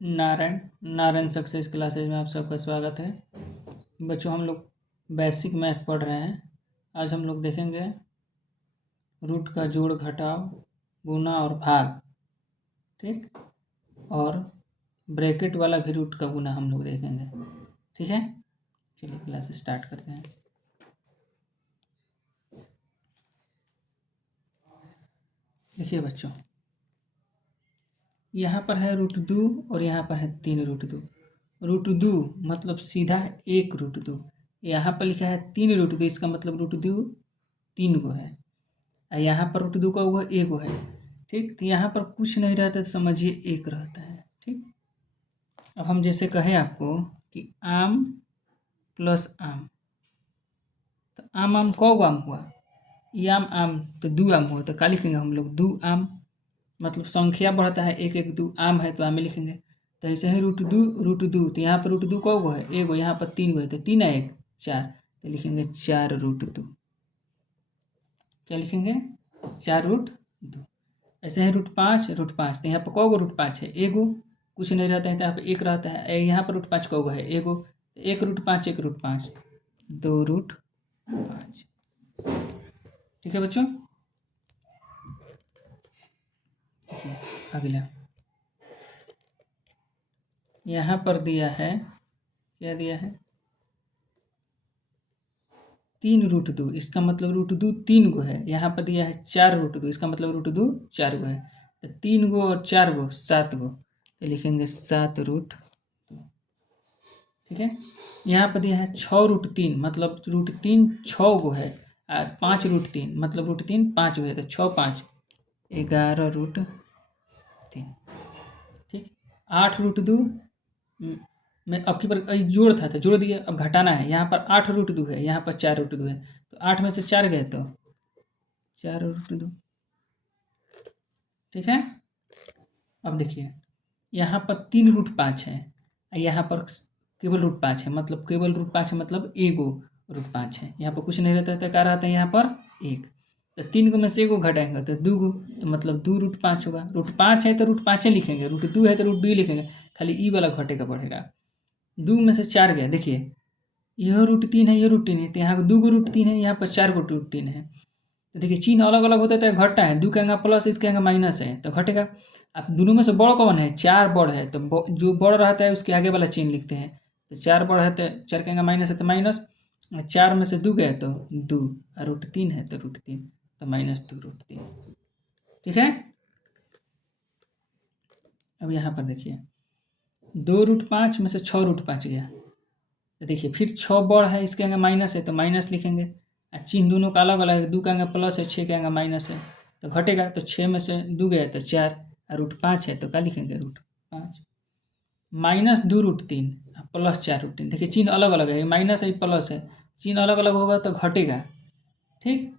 Narayan Narayan success classes में आप सबका स्वागत है। बच्चों, हम लोग बेसिक मैथ पढ़ रहे हैं। आज हम लोग देखेंगे रूट का जोड़, घटाव, गुना और भाग, ठीक, और ब्रैकेट वाला भी रूट का गुना हम लोग देखेंगे, ठीक है। चलिए क्लास स्टार्ट करते हैं। देखिए बच्चों, यहाँ पर है रूट 2 और यहाँ पर है 3 रूट 2। रूट 2 मतलब सीधा एक रूट 2। यहाँ पर लिखा है 3 रूट 2, इसका मतलब रूट 2 3 गो है। यहाँ पर रूट 2 का वो एक गो है, ठीक। तो यहाँ पर कुछ नहीं रहता तो समझिए एक रहता है, ठीक। अब हम जैसे कहें आपको कि आम प्लस आम, तो आम आम कौ आम हुआ? ये आम तो 2 आम हुआ, तो क्या लिखेंगे हम लोग? 2 आम, मतलब संख्या बढ़ता है, एक एक 2 आम है तो आम में लिखेंगे। तो ऐसे ही रूट 2, तो यहाँ पर रूट 2 कौ गो है? एक गो। यहाँ पर 3 गो है तो 3 है 1 4, तो लिखेंगे 4 रूट 2। क्या लिखेंगे? 4 रूट 2। ऐसे ही रूट 5, तो यहाँ पर कौ गो रूट 5 है? एक गो। कुछ नहीं रहता है तो यहाँ पर एक रहता है। यहाँ पर रूट 5 कौ गो है? एक गो। एक रूट 5, 2 रूट 5, ठीक है बच्चों। अगला यहाँ पर दिया है, क्या दिया है? 3 रूट 2, इसका मतलब रूट 2 3 गो है। यहाँ पर दिया है 4 रूट 2, इसका मतलब रूट 2 4 गो है। तो 3 गो और 4 गो 7 गो, तो लिखेंगे 7 रूट 2, ठीक है। यहाँ पर दिया है 6 रूट 3, मतलब रूट 3 6 गो है, और 5 रूट 3 मतलब रूट 3 5 गो है, तो 6 5 11 रूट 3, ठीक। 8 रूट 2 में अब की पर जोड़ था तो जोड़ दिया, अब घटाना है। यहाँ पर 8 रूट 2 है, यहाँ पर 4 रूट 2 है, तो 8 में से 4 गए तो 4 रूट 2, ठीक है। अब देखिए यहाँ पर 3 रूट 5 है, यहाँ पर केवल रूट 5 है, मतलब केवल रूट 5 है, मतलब एगो रूट 5 है। यहाँ पर कुछ नहीं रहता है तो क्या रहता है यहाँ पर? एक। तो 3 को में से 1 को घटाएंगे तो 2 गो, तो मतलब 2 रूट 5 होगा। रूट 5 है तो रूट 5 लिखेंगे, रूट 2 है तो रूट 2 लिखेंगे, खाली ई वाला घटेगा बढ़ेगा। 2 में से 4 गया, देखिए यह रूट 3 है, यह रूट 3 है, तो यहाँ 2 गो रूट 3 है, यहाँ पर 4 गो रूट 3 है। तो देखिए चिन्ह अलग अलग होता है तो घटता है। 2 कहेंगे प्लस, इसके कहेंगे माइनस है, तो घटेगा। अब दोनों में से बड़ कौन है? 4 बड़ है, तो जो बड़ रहता है उसके आगे वाला चिन्ह लिखते हैं। तो 4 बड़ है तो 4 कहेंगे माइनस है तो माइनस, 4 में से 2 गए तो 2, और रूट 3 है तो रूट 3, तो -2 रूट 3, ठीक है। अब यहाँ पर देखिए 2 रूट 5 में से 6 रूट 5 गया, तो देखिए फिर 6 बड़ है, इसके आगे माइनस है तो माइनस लिखेंगे, और चिन्ह दोनों का अलग अलग है। 2 का आगे प्लस है, 6 के आगे माइनस है, तो घटेगा। तो 6 में से 2 गया तो 4, और रूट 5 है तो क्या लिखेंगे? रूट 5। -2 रूट 3 प्लस 4 रूट 3, देखिए चिन्ह अलग अलग है, माइनस है प्लस है, चिन्ह अलग अलग होगा तो घटेगा, ठीक।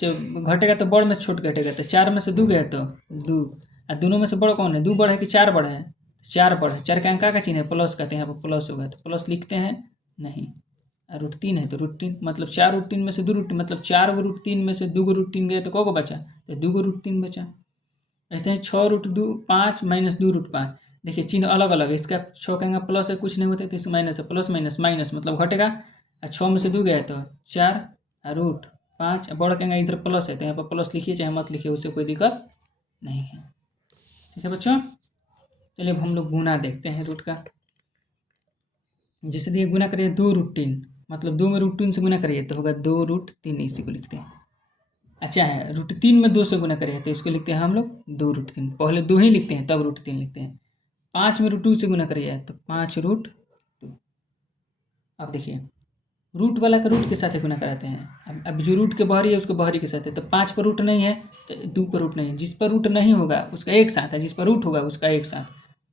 तो घटेगा तो बड़ में से छोट घटेगा, तो 4 में से 2 गया तो 2, और दोनों में से बड़ कौन है? 2 बड़ है कि 4 बड़ है? 4 बड़ है। 4 का अंक का चिन्ह है? प्लस का, तो यहाँ पर प्लस होगा, तो प्लस लिखते हैं नहीं। और रूट 3 है तो रूट 3, मतलब 4 रूट 3 में से 2 रूट 3, मतलब 4 गो रूट 3 में से 2 गो रूट 3 गए तो कौ गो बचा? तो 2 गो रूट 3 बचा। ऐसे ही 6 रूट 2 5 -2 रूट 5, देखिए चिन्ह अलग अलग है। इसका 6 का अंक प्लस है, कुछ नहीं होता, तो इसमें माइनस है, प्लस माइनस माइनस मतलब घटेगा। और 6 में से 2 गया तो 4, और रूट 5, बड़ कहेंगे इधर प्लस है तो यहाँ पर प्लस लिखिए चाहे मत लिखिए, उससे कोई दिक्कत नहीं है, ठीक है बच्चों। चलिए अब हम लोग गुना देखते हैं रूट का। जैसे दिए गुना करिए 2 रूट 3, मतलब 2 में रूट 3 से गुना करिए तो होगा 2 रूट 3, इसी को लिखते हैं। अच्छा है, रूट 3 में 2 से गुना करिए तो इसको लिखते हैं हम लोग 2 रूट 3, पहले 2 ही लिखते हैं तब रूट 3 लिखते हैं। 5 में रूट 2 से गुना करिए तो 5 रूट 2। अब देखिए रूट वाला का रूट के साथ ही गुना कराते हैं। अब जो रूट के बाहरी है उसको बाहरी के साथ है, तो 5 पर रूट नहीं है तो 2 पर रूट नहीं है। जिस पर रूट नहीं होगा उसका एक साथ है, जिस पर रूट होगा उसका एक साथ।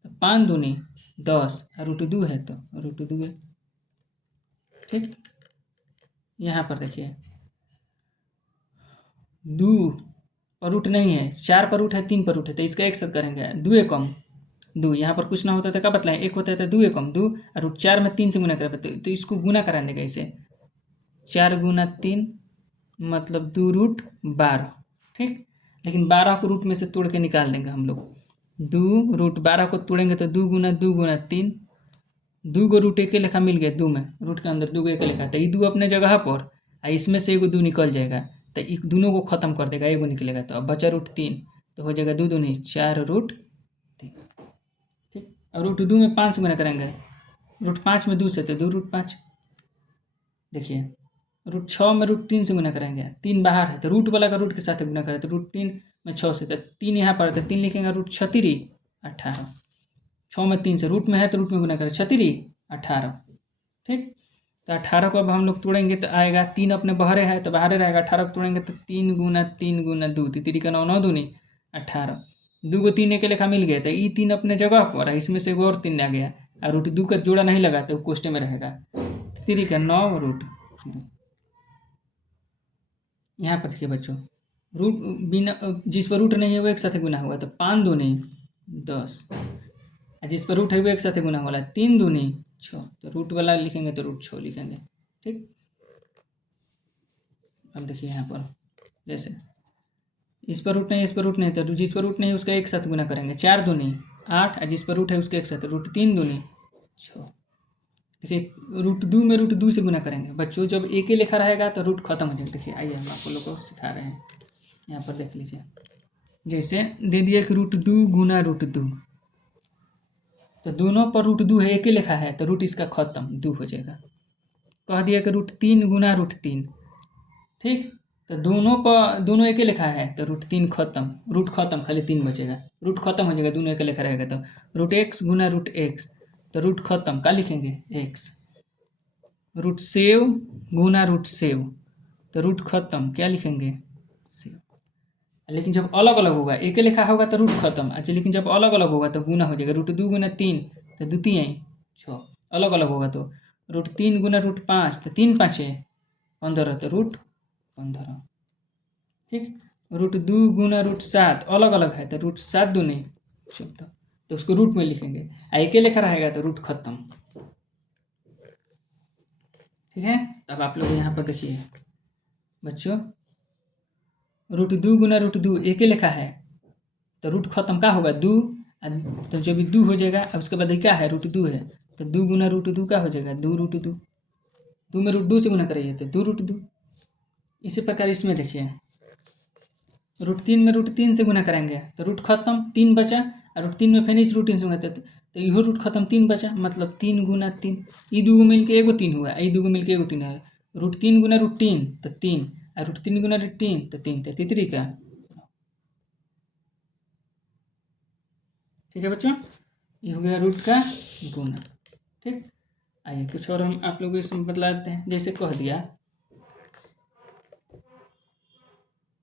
तो 5 दूनी 10, रूट 2 है तो रूट 2 है, ठीक। यहाँ पर देखिए 2 पर रूट नहीं है, 4 पर रूट है, 3 पर रूट है, तो इसका एक साथ करेंगे 2 एकम 2। यहाँ पर कुछ ना होता तो क्या बतलाएं? एक होता है तो 2 एकम 2, और रूट 4 में 3 से गुना करें तो इसको गुना कराने का इसे 4 गुना 3 मतलब 2 रूट 12, ठीक। लेकिन 12 को रूट में से तोड़ के निकाल देंगे हम लोग, 2√12 को तोड़ेंगे तो 2 × 2 × 3, 2 को रूट एक लेखा मिल गया, 2 में रूट के अंदर 2 को एक लेखा, तो ये 2 अपने जगह पर आ इसमें से एगो 2 निकल जाएगा, तो एक दोनों को खत्म कर देगा, एगो निकलेगा, तो अब बचा √3, तो हो जाएगा 2 दूनी 4√3। ठीक, और √2 में 5 गुना करेंगे, √5 में 2 से तो 2√5। देखिए √6 में √3 से गुना करेंगे, 3 बाहर है तो रूट वाला का रूट के साथ गुना करें, तो √3 में 6 से, तो 3 यहाँ पर, तो 3 लिखेंगे, √36 18, 6 में 3 से, रूट में है तो रूट में गुना करें, 36 18। ठीक, तो 18 को अब हम लोग तोड़ेंगे तो आएगा, 3 अपने बाहरे है तो बाहरे रहेगा, 18 को तोड़ेंगे तो 3 × 3 × 2, 3 का 9, 9 दूनी 18, 2 को 3 एक लेखा मिल गया, तो ये 3 अपने जगह पर, इसमें से एगो और 3 आ गया, और √2 का जोड़ा नहीं लगा तो क्वेश्चन में रहेगा, 3 का 9 √2। यहाँ पर देखिए बच्चों, रूट बिना जिस पर रूट नहीं है वो एक साथ गुना होगा, तो 5 दूनी 10, जिस पर रूट है वो एक साथ गुना होगा, 3 दूनी 6, तो रूट वाला लिखेंगे तो √6 लिखेंगे। ठीक, अब देखिए यहाँ पर जैसे इस पर रूट नहीं, इस पर रूट नहीं, तो जिस पर रूट नहीं उसका एक साथ गुना करेंगे, 4 दूनी 8, जिस पर रूट है उसके एक साथ, √3 दूनी 6। देखिए √2 में √2 से गुना करेंगे बच्चों, जब एक ही लिखा रहेगा तो रूट खत्म हो जाएगा। देखिए आइए हम आप लोग को सिखा रहे हैं, यहाँ पर देख लीजिए, जैसे दे दिया कि √2 गुना √2, तो दोनों पर √2 है, एक ही लिखा है, तो रूट इसका खत्म 2 हो जाएगा। कह दिया कि √3 गुना √3, ठीक, तो दोनों एक ही लिखा है, तो √3 खत्म, रूट खत्म, खाली 3 बचेगा, रूट खत्म हो जाएगा, दोनों एक लिखा रहेगा, तो √x गुना √x, तो रूट खत्म, क्या लिखेंगे x, √7 गुना √7, तो रूट खत्म, क्या लिखेंगे 7। लेकिन जब अलग अलग होगा, एक लिखा होगा तो रूट खत्म, अच्छा, लेकिन जब अलग अलग होगा तो गुना हो जाएगा, √2 गुना 3, तो 2 3 6, अलग अलग होगा तो √3 गुना √5, तो 3 5 15, तो √15। ठीक, √2 गुना √7 अलग अलग है, तो √7 दूनी 14, तो उसको रूट में लिखेंगे, एक लिखा रहेगा तो रूट खत्म। ठीक है, अब आप लोग यहाँ पर देखिए बच्चों, √2 गुना √2 एक ही लिखा है, तो रूट खत्म का होगा 2, तो जब 2 हो जाएगा, अब उसके बाद क्या है √2 है, तो 2 गुना √2 का हो जाएगा 2√2, 2 में √2 से गुना करिए तो 2√2। इसी प्रकार इसमें देखिए √3 में √3 से गुना करेंगे तो रूट खत्म, 3 बचा, और √3 में फिर इस √3 से गुना तो इहो रूट खत्म, 3 बचा, मतलब 3 गुना 3, ये 2 मिल के एगो 3 हुआ, ये 2 मिल के एगो 3 है, √3 गुना √3 तो 3, और √3 गुना √3 तो 3, तो 3 का। ठीक है बच्चों, ये हो गया रूट का गुना। ठीक, आइए कुछ और हम आप लोगों को इसमें बतला देते हैं, जैसे कह दिया,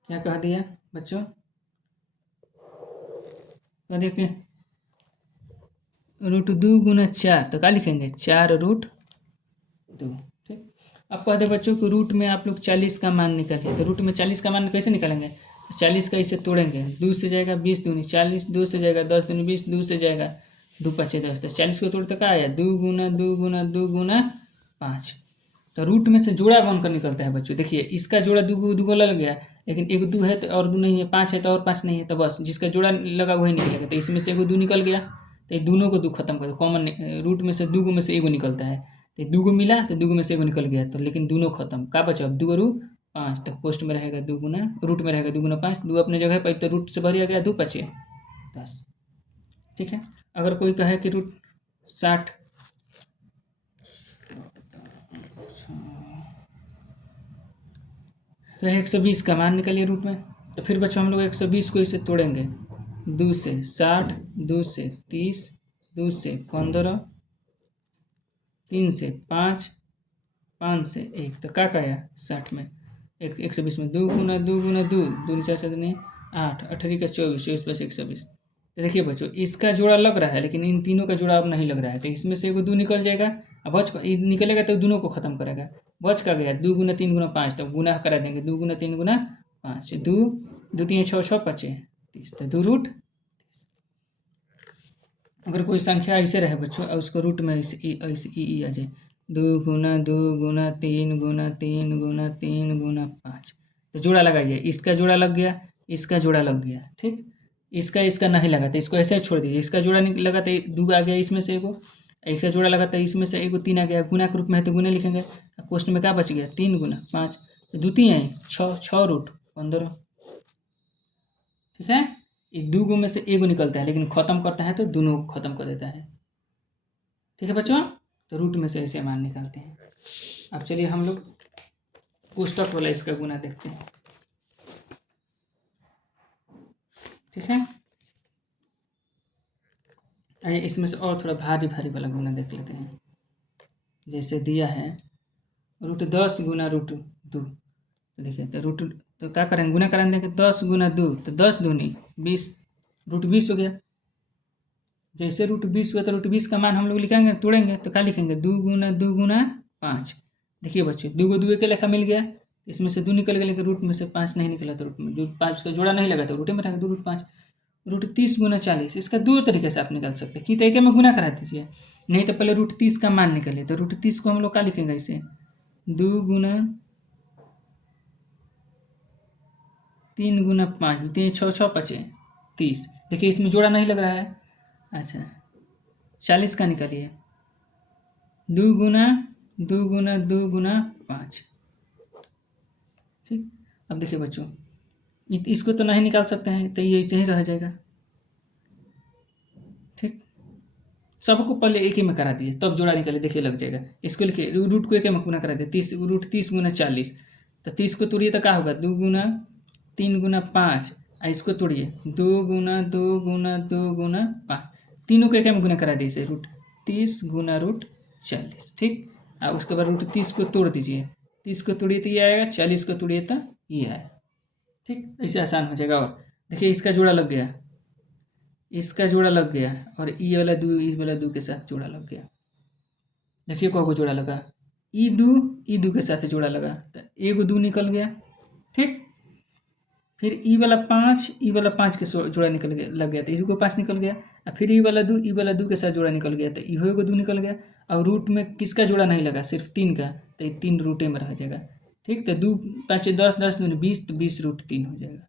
क्या कह दिया बच्चों, कह दिया कि √2 गुना 4, तो क्या लिखेंगे 4√2। ठीक, अब कह दे बच्चों को रूट में आप लोग 40 का मान निकालिए, तो रूट में 40 का मान कैसे निकालेंगे, 40 का इसे तोड़ेंगे, 2 से जाएगा 20 दूनी 40, 2 से जाएगा 10 दूनी 20, 2 से जाएगा 2 5 10, तो 40 को तोड़ते क्या आया 2 गुना 2 गुना 2 गुना 5, तो रूट में से जोड़ा बनकर निकलता है बच्चों। देखिए इसका जोड़ा 2 लग गया, लेकिन एक 2 है तो और 2 नहीं है, 5 है तो और 5 नहीं है, तो बस जिसका जोड़ा लगा वही निकलेगा, तो इसमें से एगो 2 निकल गया, तो ये दोनों को 2 खत्म कर दो, कॉमन रूट में से 2 में से एगो निकलता है, तो 2 मिला तो 2 में से एगो निकल गया, तो लेकिन दोनों खत्म, का बचा अब 2 × 5, तो पोस्ट में रहेगा 2 गुना, रूट में रहेगा 2 गुना 5, 2 अपने जगह पर, तो रूट से भरिया गया 2 5 10। ठीक है, अगर कोई कहे कि रूट 60, तो 120 का मान निकालिए रूट में, तो फिर बच्चों हम लोग 120 को इसे तोड़ेंगे, 2 से 60, 2 से 30, 2 से 15, 3 से 5, 5 से 1, तो क्या आया 60 में, 120 में 2 गुना 2 गुना 2, 2 4 7 8, 18 का 24, 24 प्लस 120। तो देखिए बच्चों इसका जोड़ा लग रहा है, लेकिन इन तीनों का जोड़ा अब नहीं लग रहा है, तो इसमें से एगो 2 निकल जाएगा, अब बच निकलेगा तो दोनों को खत्म करेगा, बच का गया 2 गुना 3 गुना 5, तो गुना करा देंगे 2 गुना 3 गुना 5, 2 2 3 6 6 5 30, तो 2√। अगर कोई संख्या ऐसे रहे बच्चों और उसको रूट में ऐसे ई आ जाए, 2 गुना 2 गुना 3 गुना 3 गुना 3 गुना 5, तो जोड़ा लगाइए, इसका जोड़ा लग गया, इसका जोड़ा लग गया। ठीक, इसका इसका नहीं लगा तो इसको ऐसे छोड़ दीजिए। इसका जोड़ा नहीं लगा तो 2 आ गया इसमें से एगो, इसका जोड़ा लगा तो इसमें से एगो 3 आ गया। गुना के रूप में है तो गुना लिखेंगे। क्वेश्चन में क्या बच गया 3 गुना 5 तो 2 3 है 6 रूट 15। ठीक है, ये 2 गो में से एगो निकलता है लेकिन खत्म करता है तो दोनों को खत्म कर देता है। ठीक है बच्चों, तो रूट में से ऐसे मान निकालते हैं। अब चलिए हम लोग कोष्टक वाला इसका गुना देखते हैं। ठीक है, आइए इसमें से और थोड़ा भारी भारी वाला गुना देख लेते हैं। जैसे दिया है √10 गुना √2 तो देखिए तो तो क्या करेंगे गुना करेंगे 10 गुना 2 तो 10 दूनी 20 √20 हो गया। जैसे √20 हुआ तो √20 का मान हम लोग लिखेंगे तोड़ेंगे तो क्या लिखेंगे 2 गुना 5। देखिए बच्चों 2 को 2 के लेखा मिल गया, इसमें से 2 निकल गया लेकिन रूट में से 5 नहीं निकला तो रूट में जो 5 का जोड़ा नहीं लगा तो रूट में रहेगा 2 √5। √30 गुना 40 इसका 2 तरीके से आप निकाल सकते हैं कि तरीके में गुना करा दीजिए, नहीं तो पहले √30 का मान निकले तो √30 को हम लोग क्या लिखेंगे इसे 2 गुना 3 गुना 5 3 6 6 5 30। देखिए इसमें जोड़ा नहीं लग रहा है। अच्छा 40 का निकालिए 2 गुना 2 गुना 5। ठीक, अब देखिए बच्चों इसको तो नहीं निकाल सकते हैं तो ये ऐसे ही रह जाएगा। ठीक, सबको पहले एक ही में करा दिए तब जोड़ा निकाले, देखिए लग जाएगा। इसको लिखिए रूट को एक में गुना करा दिए 30 √30 गुना 40 तो 30 को तोड़िए तो क्या होगा 2 गुना 3 गुना 5 इसको तोड़िए 2 गुना 2 गुना 5 तीनों को एक में गुना करा दीजिए √30 गुना √40। ठीक, और उसके बाद √30 को तोड़ दीजिए, 30 को तोड़िए तो ये आएगा, 40 को तोड़िए तो ये आएगा। ठीक, ऐसे आसान हो जाएगा। और देखिए इसका जोड़ा लग गया, इसका जोड़ा लग गया और ये वाला 2 इस वाला 2 के साथ जोड़ा लग गया। देखिए को जोड़ा लगा ई 2 के साथ जोड़ा लगा तो एगो 2 निकल गया। ठीक, फिर ई वाला 5 के जोड़ा निकल गया लग गया तो इसको 5 निकल गया। और फिर ई वाला 2 के साथ जोड़ा निकल गया तो इहो एगो 2 निकल गया। और रूट में किसका जोड़ा नहीं लगा सिर्फ 3 का तो ये 3 रूटे में रह जाएगा। ठीक, तो 2 5 10 10 दूनी 20 तो 20 √3 हो जाएगा।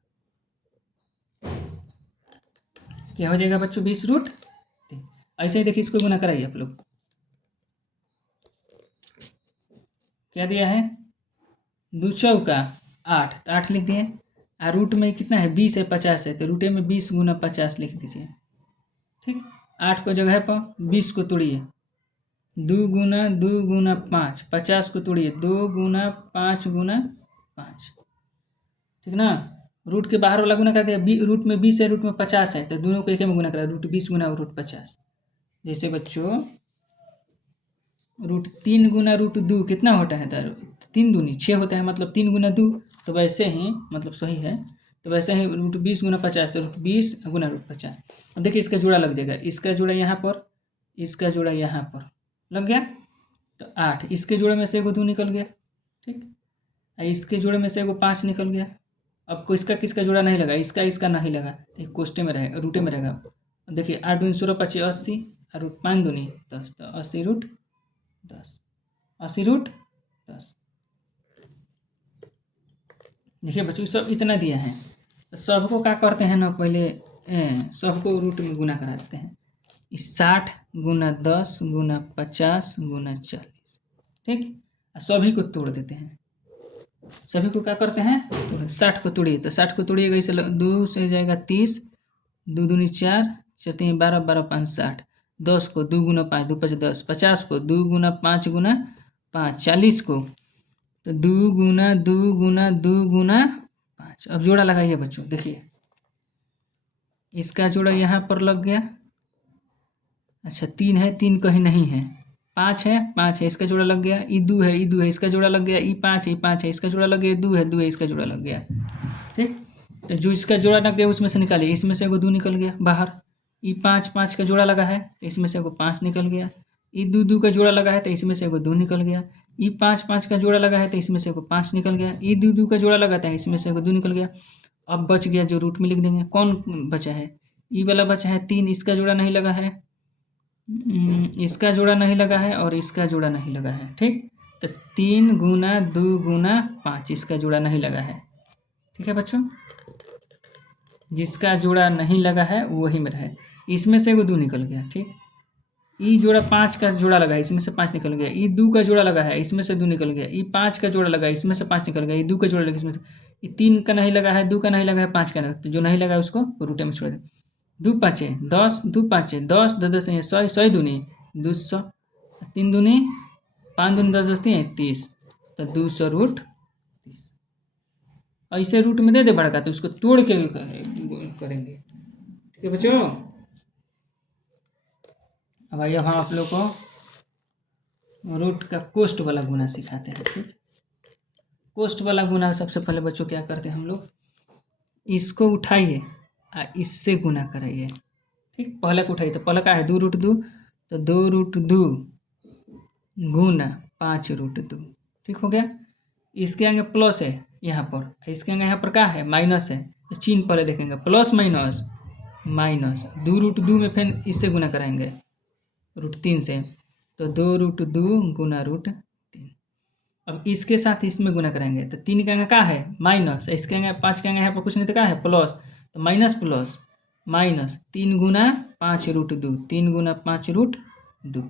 क्या हो जाएगा बच्चों 20 √3। ऐसे ही देखिए इसको गुना कराइए आप लोग। क्या दिया है 2 चौका 8 तो 8 लिख दिए और रूट में कितना है 20 है 50 है तो रूटे में 20 गुना 50 लिख दीजिए। ठीक, 8 को जगह पर 20 को तोड़िए 2 गुना 5 50 को तोड़िए 2 गुना 5 गुना 5। ठीक ना, रूट के बाहर वाला गुना कर दिया, रूट में 20 है रूट में 50 है तो दोनों को एक में गुना करा √20 गुना √50। जैसे बच्चों √3 गुना √2 कितना होता है 3 दूनी 6 होता है मतलब 3 गुना 2 तो वैसे ही मतलब सही है। तो वैसे ही √20 गुना 50 तो √20 गुना √50। अब देखिए इसका जोड़ा लग जाएगा, इसका जोड़ा यहाँ पर इसका जोड़ा यहाँ पर लग गया तो 8, इसके जोड़े में से एगो 2 निकल गया। ठीक, इसके जोड़े में से एगो 5 निकल गया। अब को इसका किसका जोड़ा नहीं लगा, इसका नहीं लगा तो कोष्टे में रहेगा रूटे में रहेगा। देखिए 8 दूनी 16 25 80 और 5 दूनी 10 तो 80 √10 80 √10। देखिए बच्चों सब इतना दिया है तो सबको क्या करते हैं ना पहले सबको रूट में गुना करा देते हैं 60 गुना 10 गुना 50 गुना 40। ठीक, सभी को तोड़ देते हैं। सभी को क्या करते हैं 60 को तोड़िए तो 60 को तोड़िएगा इसे 2 से जाएगा 30 2 दूनी 4 4 12 12 5 60। 10 को 2 गुना 5 2 5 10 50 को 2 गुना 5 गुना 5 40 को तो 2 गुना 2 गुना 5। अब जोड़ा लगाइए बच्चों, देखिए इसका जोड़ा यहाँ पर लग गया। अच्छा 3 है 3 कहीं नहीं है 5 है 5 है इसका जोड़ा लग गया। ई 2 है इसका जोड़ा लग गया। ई 5 है इसका जोड़ा लग गया। 2 है इसका जोड़ा लग गया। ठीक, तो जो इसका जोड़ा लग गया उसमें से निकालिए, इसमें से एगो 2 निकल गया बाहर। ई 5 का जोड़ा लगा है तो इसमें से एगो 5 निकल गया। ई 2 का जोड़ा लगा है तो इसमें से एगो 2 निकल गया। ई 5 का जोड़ा लगा है तो इसमें से एगो 5 निकल गया। ई 2 का जोड़ा लगा था इसमें से एगो 2 निकल गया। अब बच गया जो रूट में लिख देंगे। कौन बचा है ई वाला बचा है 3, इसका जोड़ा नहीं लगा है, इसका जोड़ा नहीं लगा है और इसका जोड़ा नहीं लगा है। ठीक, तो 3 गुना 2 गुना 5 इसका जोड़ा नहीं लगा है। ठीक है बच्चों, जिसका जोड़ा नहीं लगा है वही में रहे। इसमें से एगो 2 निकल गया, ठीक। ई जोड़ा 5 का जोड़ा लगा है, इसमें से 5 निकल गया। ई 2 का जोड़ा लगा है, इसमें से 2 निकल गया। ई 5 का जोड़ा लगा है, इसमें से 5 निकल गया। ई 2 का जोड़ा लगा, इसमें से ई 3 का नहीं लगा है, 2 का नहीं लगा है, 5 का नहीं। तो जो नहीं लगा है उसको रूटे में छोड़ दे। 2 5 10, 2 5 10, 2 10 100, 100 दूनी 200, 3 दूनी 5 दूनी 10 10 30, तो 200 रूट 30। ऐसे रूट में दे दे बड़ा का, तो उसको तोड़ के करेंगे, ठीक है बच्चों। अब आइए हम आप लोग को रूट का कोष्ठ वाला गुना सिखाते हैं, ठीक। कोष्ठ वाला गुना सबसे पहले बच्चों क्या करते हैं हम लोग, इसको उठाइए और इससे गुना कराइए, ठीक। पहले को उठाइए, तो पहले का है 2 रूट 2, तो 2 रूट 2 गुना 5 रूट 2, ठीक हो गया। इसके आगे प्लस है यहाँ पर, इसके आगे यहाँ पर क्या है, माइनस है। तो चिन्ह पहले देखेंगे, प्लस माइनस माइनस। 2 रूट 2 में फिर इससे गुना कराएंगे रूट 3 से, तो 2 रूट 2 गुना रूट 3। अब इसके साथ इसमें गुना करेंगे, तो 3 के आगे क्या है, माइनस। इसके आगे 5 के आगे यहाँ पर कुछ नहीं, तो क्या है, प्लस। तो माइनस प्लस माइनस 3 गुना 5 रूट 2, 3 गुना 5 रूट 2,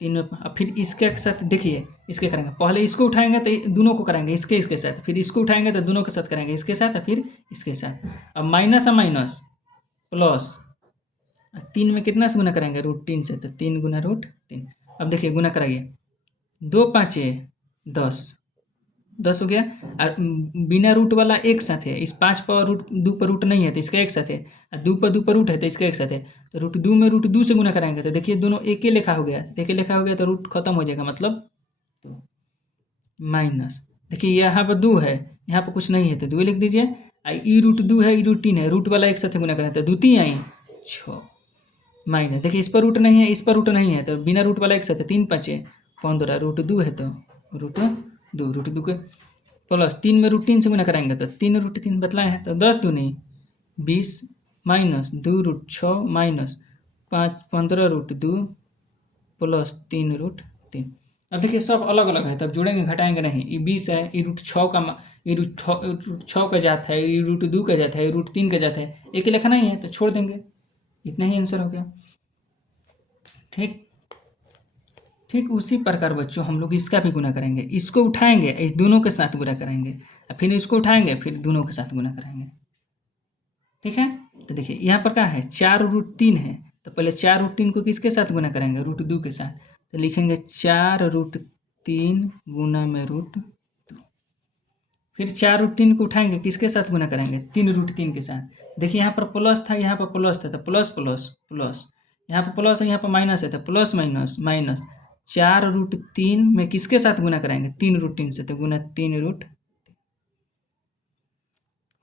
3। अब फिर इसके साथ देखिए, इसके करेंगे, पहले इसको उठाएंगे तो दोनों को करेंगे इसके साथ, फिर इसको उठाएंगे तो दोनों के साथ करेंगे इसके साथ, फिर इसके साथ। अब माइनस और माइनस प्लस 3 में कितना से गुना करेंगे, रूट 3 से, तो 3 गुना रूट 3। अब देखिए गुना कराइए, 2 5 10, 10 हो गया। और बिना रूट वाला एक साथ है, इस 5 पर रूट 2 पर रूट नहीं है तो इसका एक साथ है, और 2 पर 2 पर रूट है तो इसका एक साथ है। तो रूट 2 में रूट 2 से गुना कराएंगे, तो देखिए दोनों एक ही लेखा हो गया, एक ही लेखा हो गया, तो रूट खत्म हो जाएगा, मतलब 2 माइनस। देखिए यहाँ पर 2 है, यहाँ पर कुछ नहीं है तो 2 लिख दीजिए। ई रूट 2 है, ई रूट 3 है, रूट वाला एक साथ गुना करें तो 2 3 आई 6 माइनस। देखिए इस पर रूट नहीं है, इस पर रूट नहीं है, तो बिना रूट वाला एक साथ है, 3 5 15, रूट 2 है तो रूट 2 के प्लस 3 में रूट 3 से गुना कराएंगे तो 3 रूट 3 बतलाए हैं, तो 10 दूनी 20 minus 2 root 6 minus 5 15 root 2 plus 3 root 3। अब देखिए सब अलग अलग है, तब जोड़ेंगे घटाएंगे नहीं। ये 20 है, ये रूट 6 का, ये रूट 6 का जात है, ये रूट 2 का जात है, ये रूट 3 का जात है, एक ही लेखा नहीं है तो छोड़ देंगे। इतना ही आंसर हो गया, ठीक। ठीक उसी प्रकार बच्चों हम लोग इसका भी गुना करेंगे, इसको उठाएंगे, इस दोनों के साथ गुना करेंगे, फिर इसको उठाएंगे, फिर दोनों के साथ गुना करेंगे, ठीक है। तो देखिए यहाँ पर क्या है, 4 रूट 3 है, तो पहले 4 रूट 3 को किसके साथ गुना करेंगे, रूट 2 के साथ। तो लिखेंगे 4 रूट 3 गुना में रूट 2। फिर 4 रूट 3 को उठाएंगे, किसके साथ गुना करेंगे, 3 रूट 3 के साथ। देखिए यहाँ पर प्लस था, यहाँ पर प्लस था, तो प्लस प्लस प्लस, यहाँ पर प्लस है, यहाँ पर माइनस है, तो प्लस माइनस माइनस। 4 रूट 3 में किसके साथ गुना कराएंगे, 3 रूट 3 से, तो गुना 3 रूट,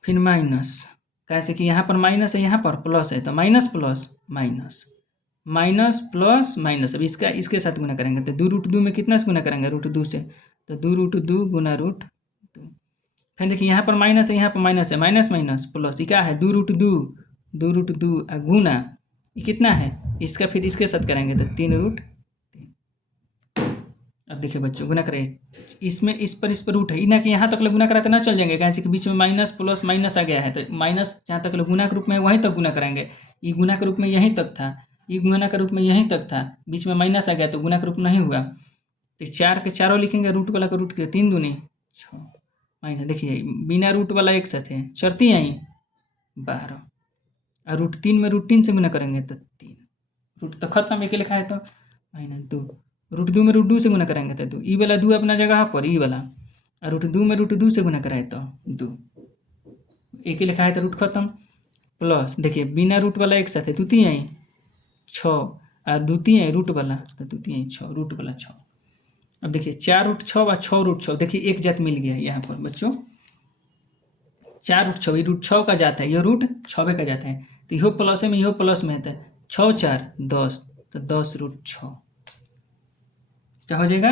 फिर माइनस। कैसे कि यहाँ पर माइनस है, यहाँ पर प्लस है, तो minus plus minus minus plus minus. अब इसका इसके साथ गुना करेंगे, तो 2 रूट 2 में कितना से गुना करेंगे, रूट 2 से, तो 2 रूट 2 गुना रूट 2। फिर देखिए यहाँ पर माइनस है, यहाँ पर माइनस है, माइनस माइनस प्लस, ये क्या है, 2 रूट 2 2 रूट 2 गुना ये कितना है इसका, फिर इसके साथ करेंगे तो 3 रूट 3। अब देखिए बच्चों गुना करें, इसमें इस पर रूट है, इना कि यहाँ तक गुना कराते ना चल जाएंगे, कैसे कि बीच में माइनस प्लस माइनस आ गया है, तो माइनस जहाँ तक गुना के रूप में वहीं तक गुना कराएंगे। ये गुना के रूप में यहीं तक था, ये गुना के रूप में यहीं तक था, बीच में माइनस आ गया तो गुना के रूप नहीं हुआ, तो 4 के चारों लिखेंगे, रूट वाला का रूट के 3 दूनी 6 माइनस। देखिए बिना रूट वाला एक साथ है, चरती आई 12, और रूट 3 में रूट 3 से गुना करेंगे तो 3, रूट तो खत्म, एक लिखा है तो माइनस 2, रूट 2 में रूट 2 से गुना करेंगे तो 2, ई वाला 2 अपना जगह पर, ई वाला, और रूट 2 में रूट 2 से गुना कराए तो 2, एक ही लिखा है तो रूट खत्म, प्लस देखिए बिना रूट वाला एक साथ है, 2 3 आई 6, और 2 3 आई रूट वाला, तो 2 3 आई 6, रूट वाला 6। अब देखिए 4 रूट 6 व 6 रूट 6, देखिए एक जात मिल गया है यहाँ पर बच्चों, 4 रूट 6, ये रूट 6 का जाता है, ये रूट 6 का जाता है, तो यो प्लस में, यो प्लस में है, तो 6 4 10, तो 10 रूट 6 क्या हो जाएगा,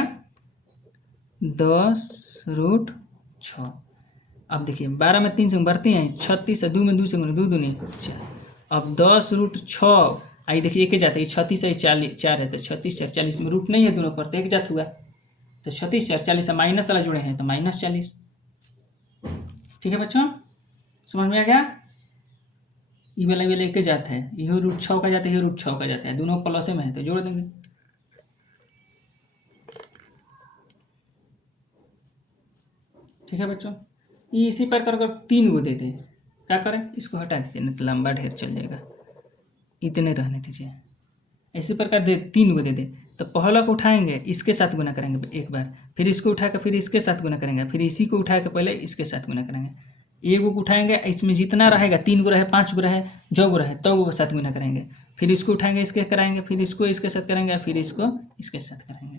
10 रूट 6। अब देखिए 12 में 3 से बढ़ती हैं, 36 है, 2 में 2 से 2 दूनी 4। अब 10 रूट 6 आई देखिए एक जाता है, 36 है 4 है, तो 36 4 40 में रूट नहीं है दोनों पर, तो एक जात हुआ, तो 36 4 40 से माइनस वाला जुड़े हैं तो माइनस 40। ठीक है बच्चों, समझ में आ गया। ई वाला एक के जाता है, यही √6 का जाता है, यही √6 का जाता है, दोनों प्लस में है तो जोड़ देंगे। ठीक है बच्चों, इसी प्रकार अगर 3 को दे दें, क्या करें, इसको हटा दीजिए नहीं तो लंबा ढेर चल जाएगा, इतने रहने दीजिए। इसी प्रकार 3 को दे दें तो पहला को उठाएंगे, इसके साथ गुना करेंगे एक बार, फिर इसको उठा कर फिर इसके साथ गुना करेंगे, फिर इसी को उठा के पहले इसके साथ गुना करेंगे। एक को उठाएंगे, इसमें जितना रहेगा 3 को रहे, 5 को रहे, जो को रहे तो के साथ गुना करेंगे, फिर इसको उठाएंगे, इसके कराएंगे, फिर इसको इसके साथ करेंगे, फिर इसको इसके साथ करेंगे।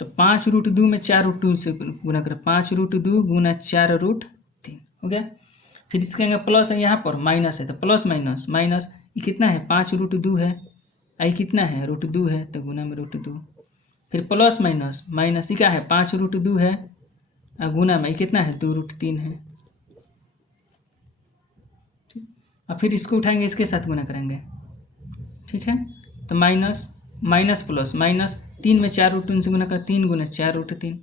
तो 5√2 में 4√2 से गुना करें, 5√2 गुना 4√3 हो गया। फिर इसके आगे प्लस है, यहाँ पर माइनस है तो प्लस माइनस माइनस, ये कितना है 5√2 है, आई कितना है √2 है तो गुना में √2, फिर प्लस माइनस माइनस, ये क्या है 5√2 है और गुना में ये कितना है 2√3 है। और फिर इसको उठाएंगे, इसके साथ गुना करेंगे। ठीक है, तो माइनस माइनस प्लस माइनस, 3 में 4√3 से गुना कर, 3 गुना 4√3,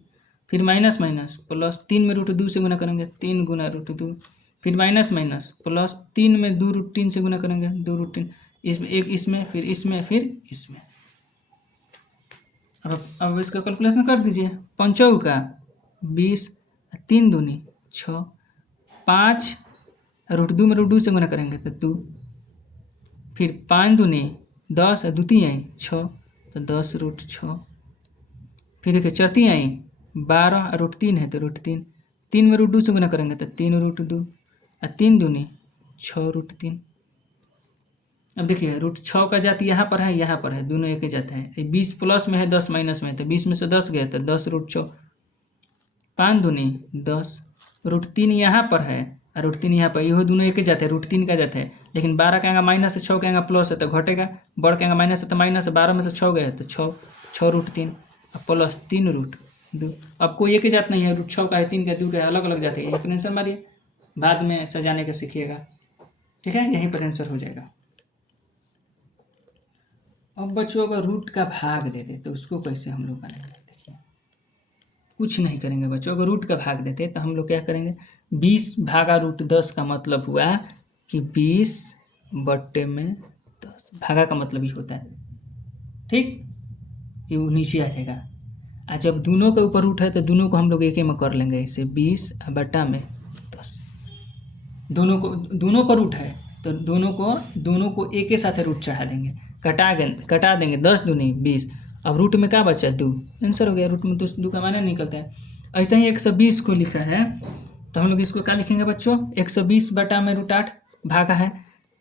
फिर माइनस माइनस प्लस, 3 में √2 से गुना करेंगे, 3 गुना √2, फिर माइनस माइनस प्लस, 3 में 2√3 से गुना करेंगे, 2√3, इसमें एक, इसमें फिर इसमें फिर इसमें। अब इसका कैलकुलेशन कर दीजिए, 5 का 20, 3 दूनी 6, 5 √2 में √2 से गुना करेंगे तो 2, फिर 5 दूनी 10 और 2 3 आई 6 तो 10√6, फिर देखिए 4 3 आई 12 और √3 है तो √3, 3 में √2 से गुना करेंगे तो 3√2 और 3 दूनी 6√3। अब देखिए √6 का जाति यहाँ पर है, यहाँ पर है, दोनों एक ही जाता है। 20 प्लस में है, 10 माइनस में है तो 20 में से 10 गया तो 10√6, 5 दूनी 10, √3 यहाँ पर है और √3 यहाँ पर, यही दोनों एक ही जाते हैं, √3 का जाता है। लेकिन 12 का आएगा माइनस है, 6 का आएगा प्लस है तो घटेगा, बढ़ के आएगा माइनस है तो माइनस है, 12 में से 6 गए तो 6 √3 प्लस 3√2। अब कोई एक ही जात नहीं है, √6 का है, 3 का 2 का अलग अलग जाते हैं। यही आंसर मारिए, बाद में सजाने का सीखिएगा। ठीक है, यहीं पर आंसर हो जाएगा। अब बच्चों अगर रूट का भाग दे दे तो उसको कैसे हम लोग बनाएंगे, देखिए कुछ नहीं करेंगे बच्चों। अगर रूट का भाग देते तो हम लोग क्या करेंगे, 20 भागा √10 का मतलब हुआ कि 20 बट्टे में 10, भागा का मतलब ही होता है। ठीक, ये नीचे आ जाएगा। आज जब दोनों के ऊपर रूट है तो दोनों को हम लोग एक ही में कर लेंगे, इसे 20 बट्टा में 10, दोनों पर रूट है तो दोनों को एक ही साथ रूट चढ़ा देंगे, कटा देंगे, 10 दूनी 20। अब रूट में क्या बचा 2, आंसर हो गया। रूट में 2 का माना निकलता है। ऐसा ही 120 को लिखा है तो हम लोग इसको क्या लिखेंगे बच्चों, 120 बटा में √8 भागा है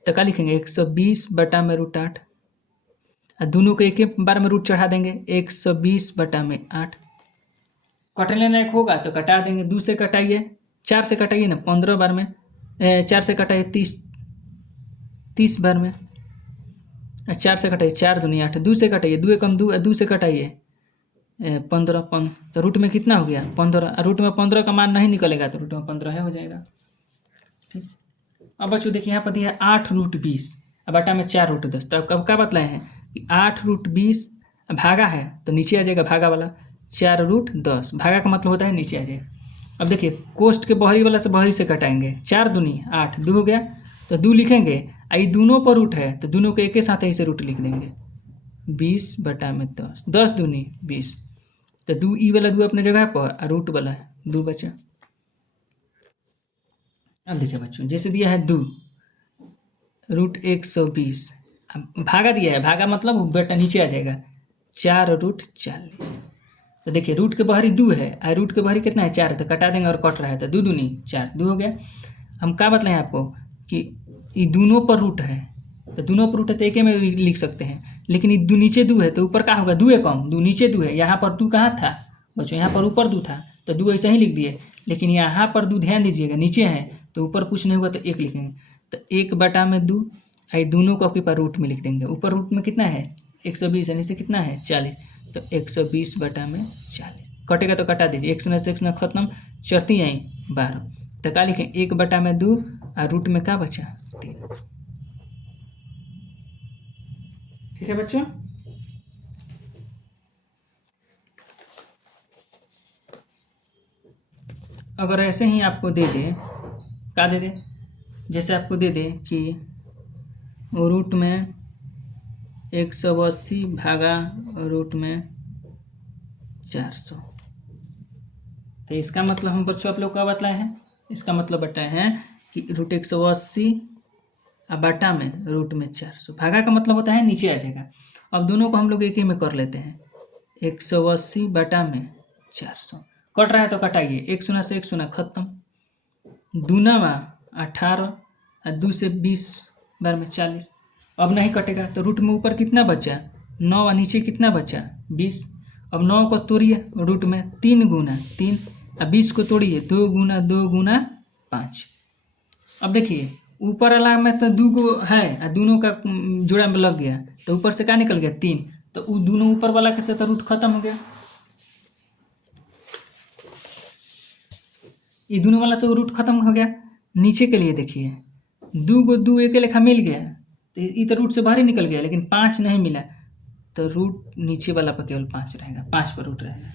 तो क्या लिखेंगे 120 बटा में √8, और दोनों को एक ही बार में रूट चढ़ा देंगे, 120 बटा में 8। कटने लायक होगा तो कटा देंगे, 2 से कटाइए, 4 से कटाइए ना 15 बार में, 4 से कटाइए 30 बार में, 4 से कटाइए 4 दूनी 8, 2 से कटाइए 2 कम 2, 2 से कटाइए 15, तो रूट में कितना हो गया 15। रूट में 15 का मान नहीं निकलेगा तो रूट में 15 है, हो जाएगा। ठीक, अब बच्चों देखिए यहाँ पर दिया 8√20 बटा में 4√10, तो अब क्या बतलाए हैं कि 8√20 भागा है तो नीचे आ जाएगा भागा वाला, 4√10 भागा का मतलब होता है नीचे आ जाएगा। अब देखिए कोष्ट के बहरी वाला से बहरी से कटाएंगे, 4 दूनी 8, 2 हो गया तो 2 लिखेंगे, आई दोनों पर रूट है तो दोनों के एक ही साथ ऐसे रूट लिख देंगे, 20 बटा में 10, 10 दूनी 20, तो 2 ई वाला 2 अपने जगह पर और रूट वाला है 2 बचा। अब देखिए बच्चों जैसे दिया है 2 √120, भागा दिया है, भागा मतलब बेटा नीचे आ जाएगा 4√40। तो देखिए रूट के बाहरी 2 है और रूट के बाहरी कितना है 4 है तो कटा देंगे और कट रहा है तो 2 दूनी 4, 2 हो गया। हम क्या बतलाएं आपको कि ये दोनों पर रूट है तो दोनों पर रूट है तो एक में लिख सकते हैं, लेकिन ये 2 नीचे 2 है तो ऊपर क्या होगा 2 कम, 2 नीचे 2 है, यहाँ पर 2 कहाँ था बच्चों, यहाँ पर ऊपर 2 था तो 2 ऐसे ही लिख दिए, लेकिन यहाँ पर 2 ध्यान दीजिएगा नीचे है तो ऊपर कुछ नहीं हुआ तो 1 लिखेंगे, तो 1 बटा में 2, आई दोनों को आपके पास रूट में लिख देंगे। ऊपर रूट में कितना है 120 है, नीचे कितना है 40, तो 120 बटा में 40, कटेगा तो कटा दीजिए, 1 से 1 खत्म, 4 आई 12, तो क्या लिखें 1 बटा में 2 और रूट में क्या बचा 3। ठीक है बच्चों, अगर ऐसे ही आपको दे दे क्या दे दे जैसे आपको दे दे कि रूट में 180 भागा रूट में 400, तो इसका मतलब हम बच्चों आप लोग का बतलाए हैं, इसका मतलब बताए हैं कि रूट 180 बटा में रूट में 400, भागा का मतलब होता है नीचे आ जाएगा। अब दोनों को हम लोग एक ही में कर लेते हैं, 180 बटा में 400, कट रहा है तो कटाइए, 1 शून्य से 1 शून्य खत्म, दूनावा 18 और 2 से 20 बार में 40, अब नहीं कटेगा तो रूट में ऊपर कितना बचा 9 और नीचे कितना बचा 20। अब 9 को तोड़िए रूट में 3 गुना 3 और 20 को तोड़िए 2 गुना 2 गुना 5। अब देखिए ऊपर वाला में तो 2 गो है और दोनों का जोड़ा में लग गया, तो ऊपर से क्या निकल गया 3, तो वो दोनों ऊपर वाला के से तो रूट खत्म हो गया, ये दोनों वाला से रूट खत्म हो गया। नीचे के लिए देखिए 2 को 2 एक लेखा मिल गया, तो ये तो रूट से बाहर ही निकल गया, लेकिन 5 नहीं मिला, तो रूट नीचे वाला पर केवल 5 रहेगा, 5 पर रूट रहेगा।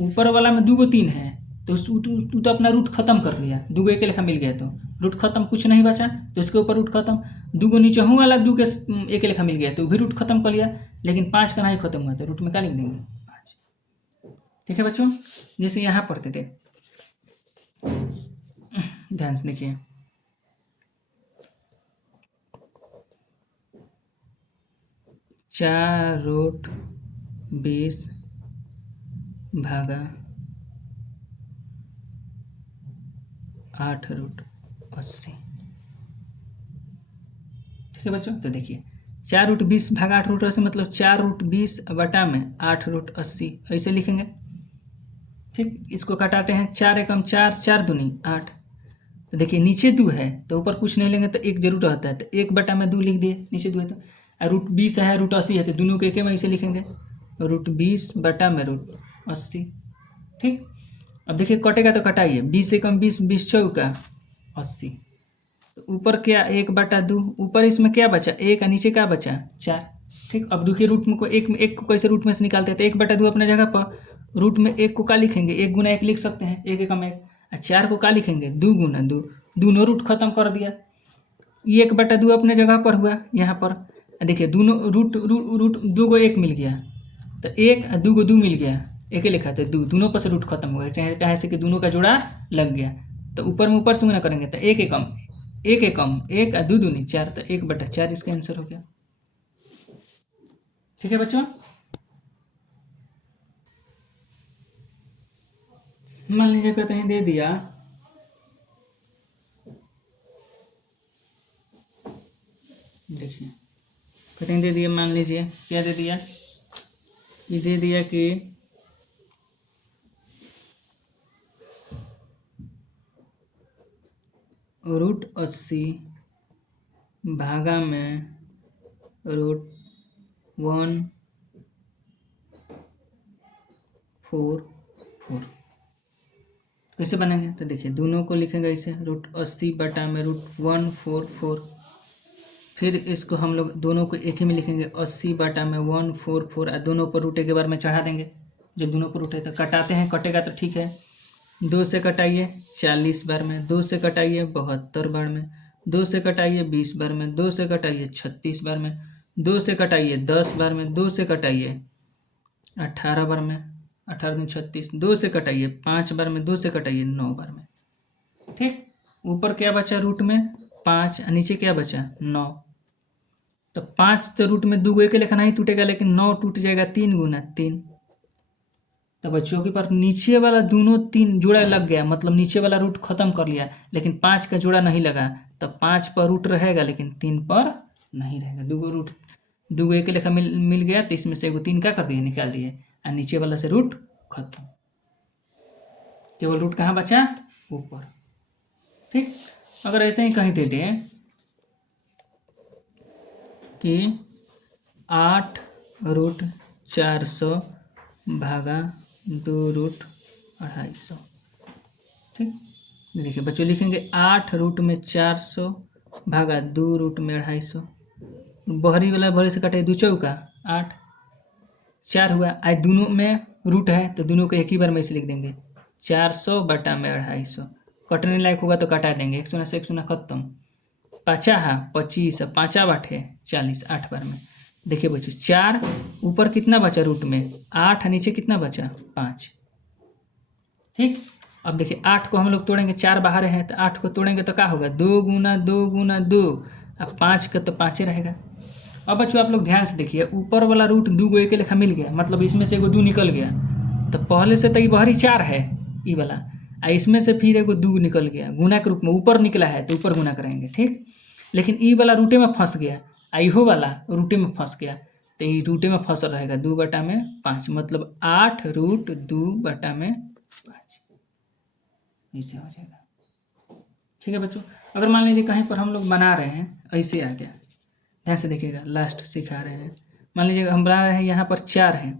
ऊपर वाला में 2 को 3 है, तो तू तो अपना रूट खत्म कर लिया, 2 को एक लेखा मिल गया तो रूट खत्म, कुछ नहीं बचा, तो इसके ऊपर रूट खत्म। 2 को नीचे हूँ वाला 2 के एक लेखा मिल गया तो भी रूट खत्म कर लिया, लेकिन 5 का नहीं खत्म हुआ तो रूट में क्या लिख देंगे 5। ठीक है बच्चों, जैसे यहाँ पढ़ते थे, ध्यान से देखिए, चार रूट 20 भागा 8 रूट 80। ठीक है बच्चों, तो देखिए 4 रूट 20 भागा 8 रूट 80 मतलब 4 रूट 20 बटा में 8 रूट 80, ऐसे लिखेंगे। ठीक, इसको कटाते हैं, 4 एकम 4, 4 दूनी 8, तो देखिए नीचे 2 है तो ऊपर कुछ नहीं लेंगे तो 1 जरूर रहता है, तो 1 बटा में 2 लिख दिए, नीचे 2 है तो, रूट 20 है रूट 80 है तो दोनों के एक में ऐसे लिखेंगे, रूट 20 बटा में रूट 80। ठीक, अब देखिए कटेगा तो कटाइए, 20 एकम 20, 20 चौका 80, तो ऊपर क्या 1 बटा 2, ऊपर इसमें क्या बचा 1 और नीचे क्या बचा 4। ठीक, अब देखिए रूट में को एक को कैसे रूट में से निकालते हैं, तो 1 बटा 2 अपने जगह पर, रूट में 1 को क्या लिखेंगे 1 गुना 1 लिख सकते हैं, 1 एकम 1, और 4 को क्या लिखेंगे 2 गुना 2, दोनों रूट खत्म कर दिया, 1 बटा 2 अपने जगह पर हुआ यहाँ पर। देखिए दोनों रूट 2 को 1 मिल गया, तो 1 और 2 को 2 मिल गया, एक ही लिखा था 2, दोनों पर से रूट खत्म हो गया, चाहे कहाँ से कि दोनों का जोड़ा लग गया, तो ऊपर में ऊपर से गुना करेंगे तो 1 एकम 1 और 2 दूनी 4, तो 1 बटा 4 इसका आंसर हो गया। ठीक है बच्चों, मान लीजिए कहते हैं दे दिया देखिए कहते हैं दे दिया, मान लीजिए क्या दे दिया, ये दे दिया कि रूट 80 भागा में रूट 144, कैसे बनेंगे, तो देखिए दोनों को लिखेंगे ऐसे, रूट 80 बटा में रूट 144, फिर इसको हम लोग दोनों को एक ही में लिखेंगे 80 बटा में 144, और दोनों पर रूट एक बार में चढ़ा देंगे, जब दोनों पर रूट है तो कटाते हैं, कटेगा तो ठीक है, 2 से कटाइए 40 बार में, 2 से कटाइए 72 बार में, 2 से कटाइए 20 बार में, 2 से कटाइए 36 बार में, 2 से कटाइए 10 बार में, 2 से कटाइए 18 बार में, 18 दूनी 36, 2 से कटाइए 5 बार में, 2 से कटाइए 9 बार में। ठीक, ऊपर क्या बचा रूट में 5, नीचे क्या बचा 9, तो 5 तो रूट में 2 एक लेखा नहीं टूटेगा, लेकिन 9 टूट जाएगा 3 गुना 3, तो बच्चों के पास नीचे वाला दोनों 3 जोड़ा लग गया, मतलब नीचे वाला रूट खत्म कर लिया, लेकिन 5 का जोड़ा नहीं लगा, तो 5 पर रूट रहेगा लेकिन 3 पर नहीं रहेगा, 2 को एक लेखा मिल गया, तो इसमें से एगो 3 क्या कर दिए निकाल दिए, और नीचे वाला से रूट खत्म, केवल रूट कहाँ बचा ऊपर। ठीक, अगर ऐसे ही कहीं दे दें कि 8 रूट 400 भागा 2 रूट 250। ठीक, देखिए बच्चों लिखेंगे 8 रूट में 400 भागा 2 रूट में 250, बहरी वाला बहरी से कटे 2 चौका 8, 4 हुआ, आज दोनों में रूट है तो दोनों को एक ही बार में इसे लिख देंगे, 400 बटा में 250, कटने लायक होगा तो कटा देंगे, 1 शून्य से 1 शून्य खत्म, पाँचा है 25, 5 8 40, 8 बार में। देखिए बच्चों 4 ऊपर कितना बचा रूट में 8, नीचे कितना बचा 5। ठीक, अब देखिए 8 को हम लोग तोड़ेंगे, 4 बाहर हैं तो 8 को तोड़ेंगे तो क्या होगा 2 गुना 2 गुना 2, अब 5 का तो 5 रहेगा। अब बच्चों आप लोग ध्यान से देखिए, ऊपर वाला रूट 2 को एक लेखा मिल गया, मतलब इसमें से एगो 2 निकल गया, तो पहले से तो ये बाहरी 4 है ई वाला, और इसमें से फिर एगो 2 निकल गया गुना के रूप में, ऊपर निकला है तो ऊपर गुना करेंगे। ठीक, लेकिन ई वाला रूटे में फंस गया, इहो वाला रूटे में फंस गया, तो ये रूटे में फंसल रहेगा 2/5, मतलब 8 रूट 2/5 ऐसे हो जाएगा। ठीक है बच्चों, अगर मान लीजिए कहीं पर हम लोग बना रहे हैं ऐसे आ गया, ध्यान से देखिएगा, लास्ट सिखा रहे हैं। मान लीजिए हम बना रहे हैं, यहाँ पर 4 है,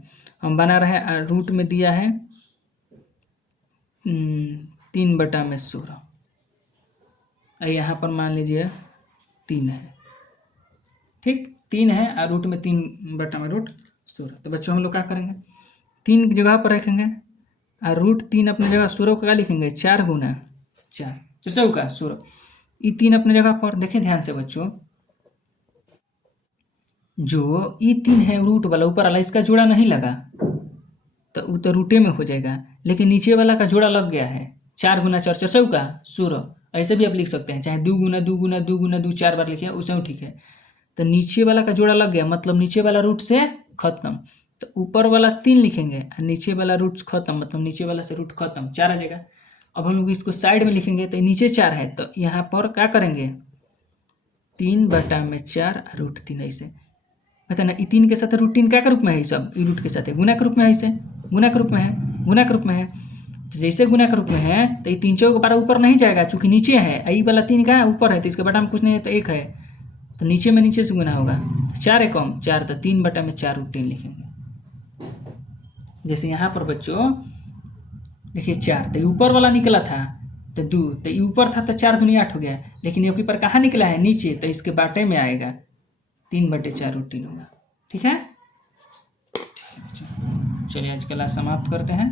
हम बना रहे हैं, रूट में दिया है 3/16, और यहाँ पर मान लीजिए 3 है। ठीक, 3 है और रूट में 3/16। तो बच्चों हम लोग क्या करेंगे, 3 की जगह पर रखेंगे और रूट 3 अपनी जगह 16 को क्या लिखेंगे 4 गुना 4 चौका 16, ये 3 अपनी जगह पर। देखें ध्यान से बच्चों, जो ये 3 है रूट वाला ऊपर वाला, इसका जोड़ा नहीं लगा तो वो तो रूटे में हो जाएगा, लेकिन नीचे वाला का जोड़ा लग गया है, 4 गुना 4 चौका 16। ऐसे भी आप लिख सकते हैं, चाहे 2 गुना 2 गुना 2 गुना 2 4 बार लिखिए उसमें ठीक है। तो नीचे वाला का जोड़ा लग गया, मतलब नीचे वाला रूट से खत्म, तो ऊपर वाला 3 लिखेंगे और नीचे वाला रूट खत्म, मतलब नीचे वाला से रूट खत्म, 4 आ जाएगा। अब हम लोग इसको साइड में लिखेंगे, तो नीचे 4 है तो यहाँ पर क्या करेंगे 3/4 रूट 3 ऐसे, पता ना, 3 के साथ रूट 3 क्या के रूप में है, सब ई रूट के साथ है, गुना के रूप में है, इसे गुना के रूप में है, गुना के रूप में है। तो जैसे गुना के रूप में है तो ये 3 चौक 12 ऊपर नहीं जाएगा, चूँकि नीचे है, ई वाला 3 का है ऊपर है, तो इसके बटा में कुछ नहीं है तो 1 है, तो नीचे में नीचे से गुना होगा, 4 है कम 4, तो 3/4 रूट 3 लिखेंगे। जैसे यहाँ पर बच्चों देखिए 4, तो ऊपर वाला निकला था तो 2, तो ये ऊपर था तो 4 दूनी 8 हो गया, लेकिन ये पर कहाँ निकला है नीचे, तो इसके बाटे में आएगा 3/4 रूट 3 होगा। ठीक है, चलिए आज क्लास समाप्त करते हैं।